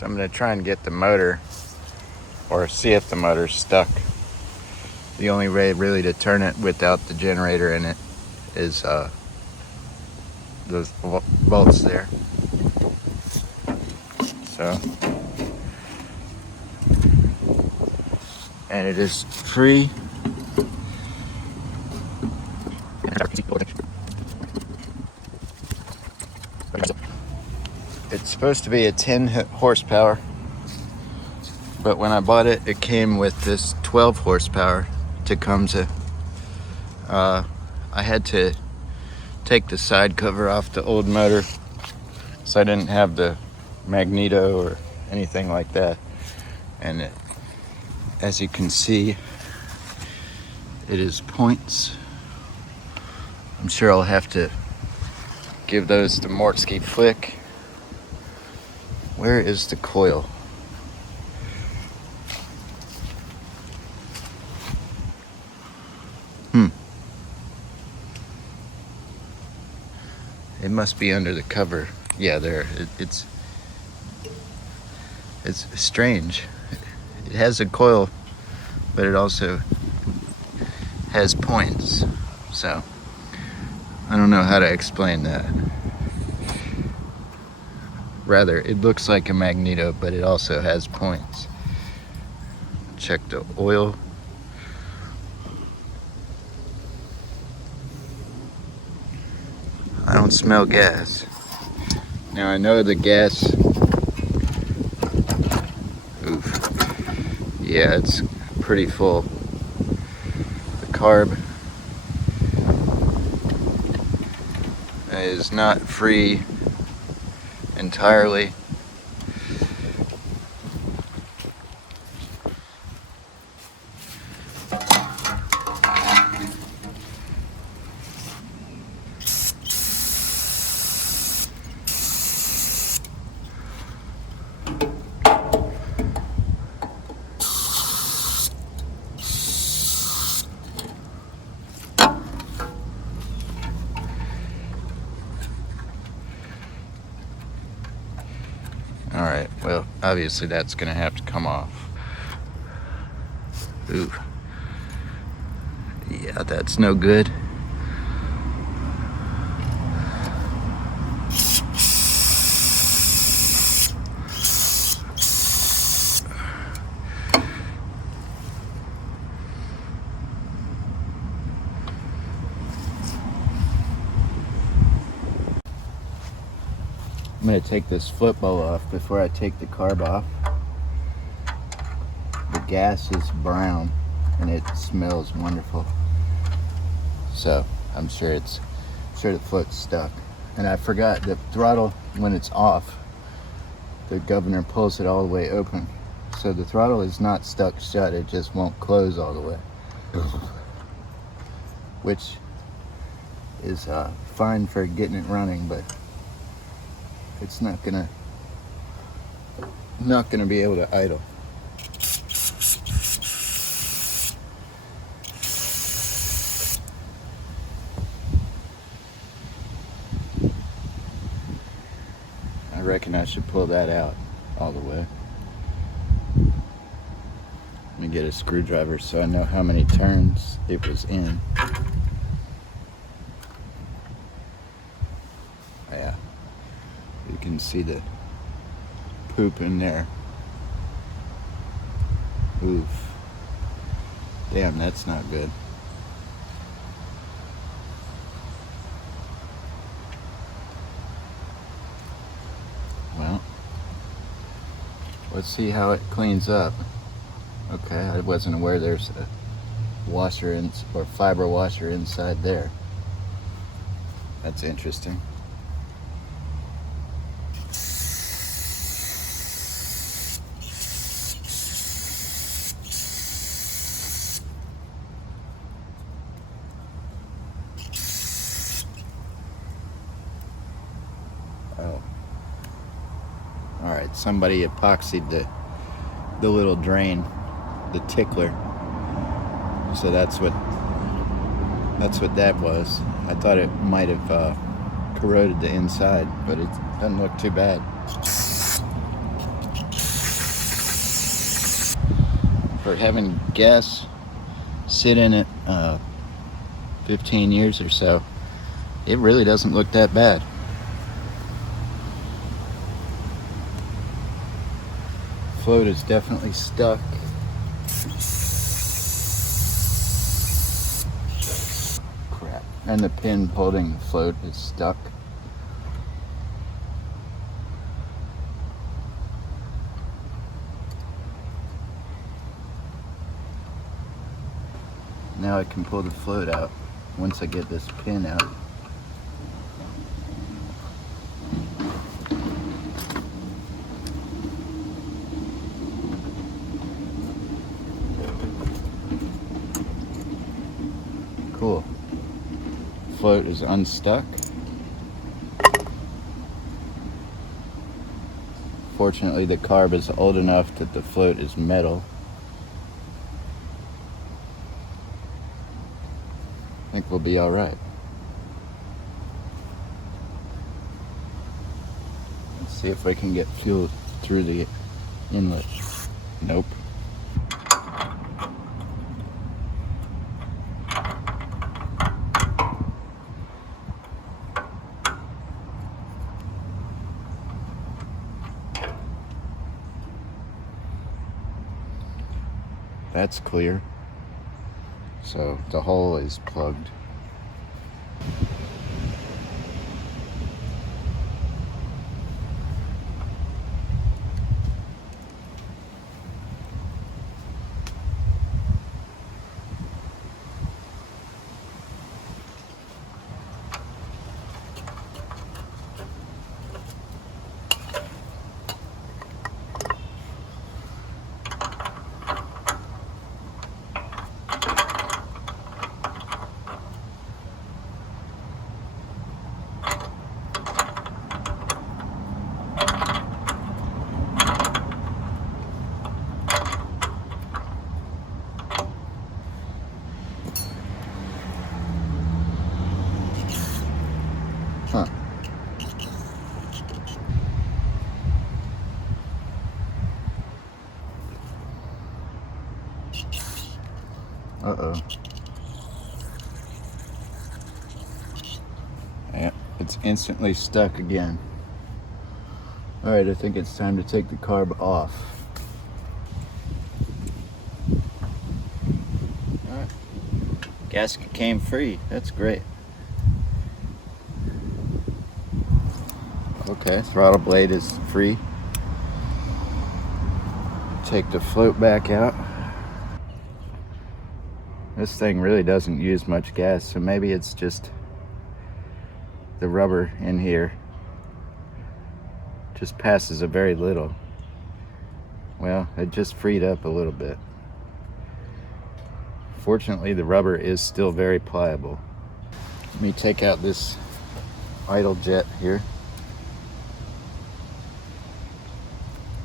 So I'm going to try and get the motor, or see if the motor's stuck. The only way really to turn it without the generator in it is those bolts there. So, and it is free. It's supposed to be a 10 horsepower, but when I bought it, it came with this 12 horsepower Tecumseh. I had to take the side cover off the old motor, so I didn't have the magneto or anything like that. And as you can see, it is points. I'm sure I'll have to give those to Mortsky Flick. Where is the coil? It must be under the cover. Yeah, there. It's strange. It has a coil, but it also has points. So I don't know how to explain that. Rather, it looks like a magneto, but it also has points. Check the oil. I don't smell gas. Now I know the gas, oof, yeah, it's pretty full. The carb is not free entirely. Alright, well, obviously that's gonna have to come off. Ooh. Yeah, that's no good. I'm going to take this football off before I take the carb off. The gas is brown and it smells wonderful. So I'm sure the foot's stuck. And I forgot the throttle, when it's off, the governor pulls it all the way open. So the throttle is not stuck shut, it just won't close all the way. Which is fine for getting it running, but it's not gonna be able to idle. I reckon I should pull that out all the way. Let me get a screwdriver so I know how many turns it was in. Yeah. You can see the poop in there. Oof. Damn, that's not good. Well, let's see how it cleans up. Okay, I wasn't aware there's a washer or fiber washer inside there. That's interesting. Oh. Alright, somebody epoxied the little drain, the tickler. So that's what that was. I thought it might have corroded the inside, but it doesn't look too bad. for having gas sit in it 15 years or so, it really doesn't look that bad. Float is definitely stuck. Crap. And the pin holding the float is stuck. Now I can pull the float out once I get this pin out. Cool. Float is unstuck. Fortunately, the carb is old enough that the float is metal. I think we'll be all right. Let's see if I can get fuel through the inlet. Nope. That's clear. So the hole is plugged. Huh. Uh-oh. Yeah, it's instantly stuck again. All right, I think it's time to take the carb off. All right. Gasket came free. That's great. Okay, throttle blade is free. Take the float back out. This thing really doesn't use much gas, so maybe it's just the rubber in here just passes a very little. Well, it just freed up a little bit. Fortunately, the rubber is still very pliable. Let me take out this idle jet here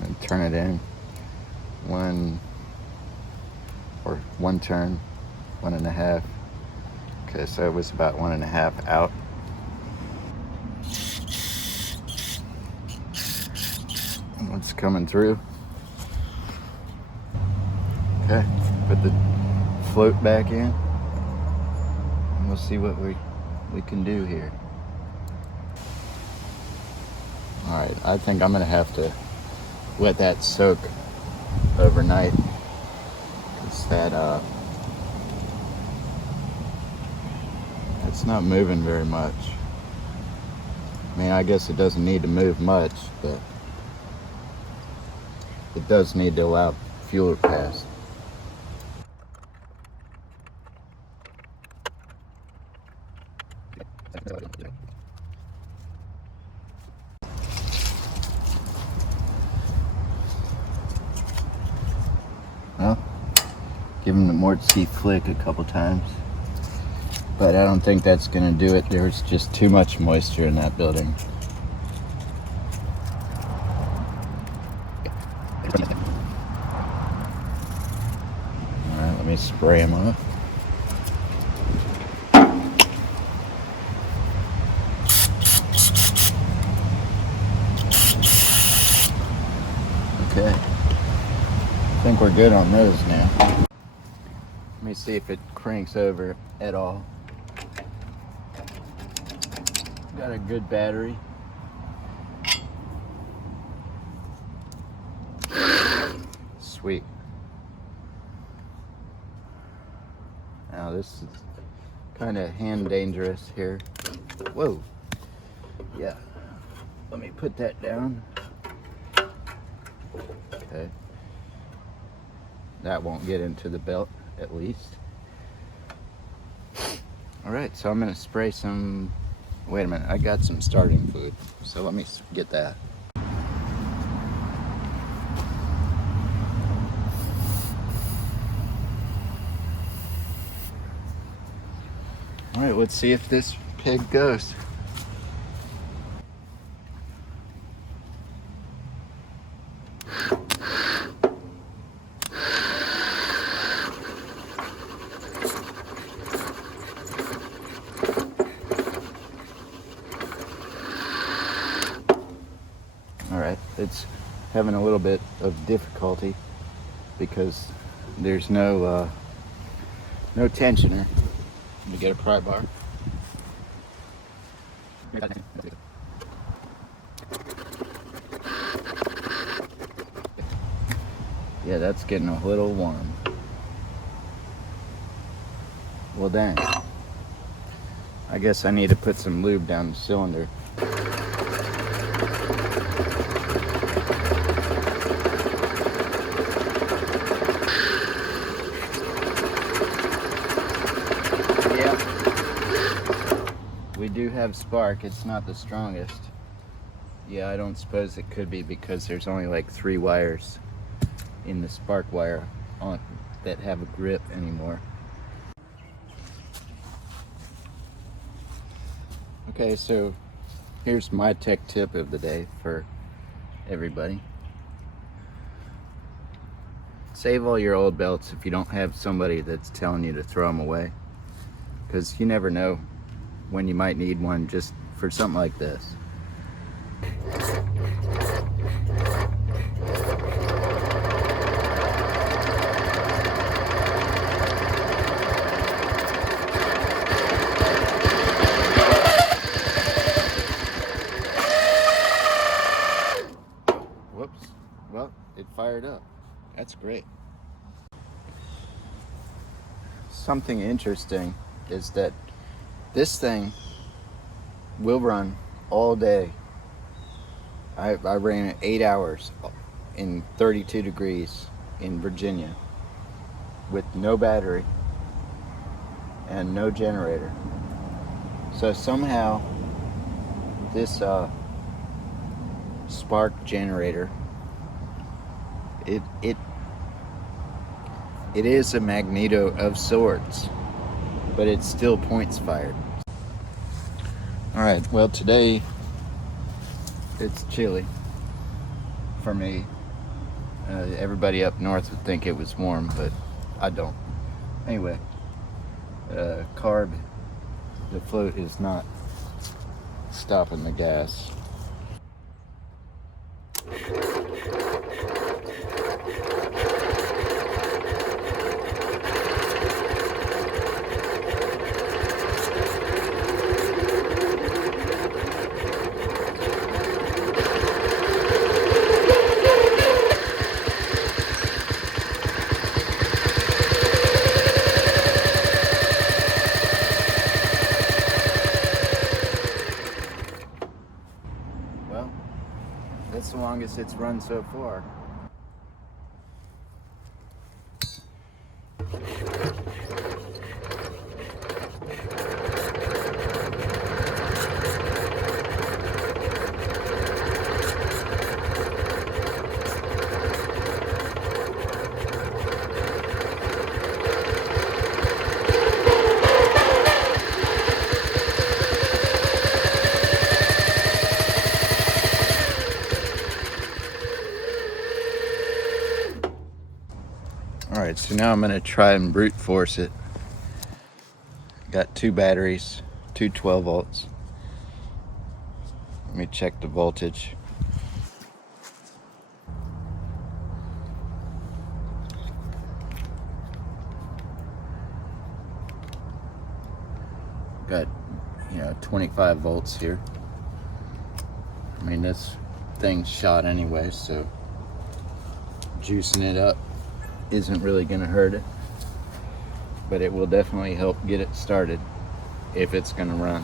and turn it in. One turn, 1.5. Okay, so it was about 1.5 out. And what's coming through? Okay, put the float back in, and we'll see what we can do here. All right, I think I'm gonna have to let that soak overnight. It's it's not moving very much. I mean, I guess it doesn't need to move much, but it does need to allow fuel to pass. Well, give him the Mortsky flick a couple times, but I don't think that's gonna do it. There's just too much moisture in that building. All right, let me spray him off. Okay, I think we're good on those now. Let me see if it cranks over at all. Got a good battery. Sweet. Now this is kind of hand dangerous here. Whoa. Yeah. Let me put that down. Okay. That won't get into the belt, at least. Alright, so I'm going to spray some... Wait a minute, I got some starting fluid. So let me get that. Alright, let's see if this pig goes. Alright, it's having a little bit of difficulty because there's no tensioner. Let me get a pry bar. Yeah, that's getting a little warm. Well, dang. I guess I need to put some lube down the cylinder. We do have spark. It's not the strongest. Yeah, I don't suppose it could be because there's only like 3 wires in the spark wire on that have a grip anymore. Okay, so here's my tech tip of the day for everybody. Save all your old belts if you don't have somebody that's telling you to throw them away, because you never know when you might need one just for something like this. Whoops. Well, it fired up. That's great. Something interesting is that this thing will run all day. I ran it 8 hours in 32 degrees in Virginia with no battery and no generator. So somehow this spark generator, it is a magneto of sorts, but it's still points fired. Alright, well, today it's chilly for me. Everybody up north would think it was warm, but I don't. Anyway, the float is not stopping the gas. That's the longest it's run so far. Alright, so now I'm going to try and brute force it. Got 2 batteries, 2 12 volts. Let me check the voltage. got, 25 volts here. I mean, this thing's shot anyway, so juicing it up isn't really gonna hurt it, but it will definitely help get it started if it's gonna run.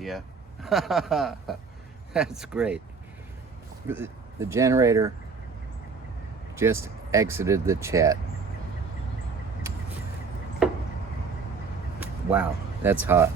Yeah, that's great. The generator just exited the chat. Wow, that's hot.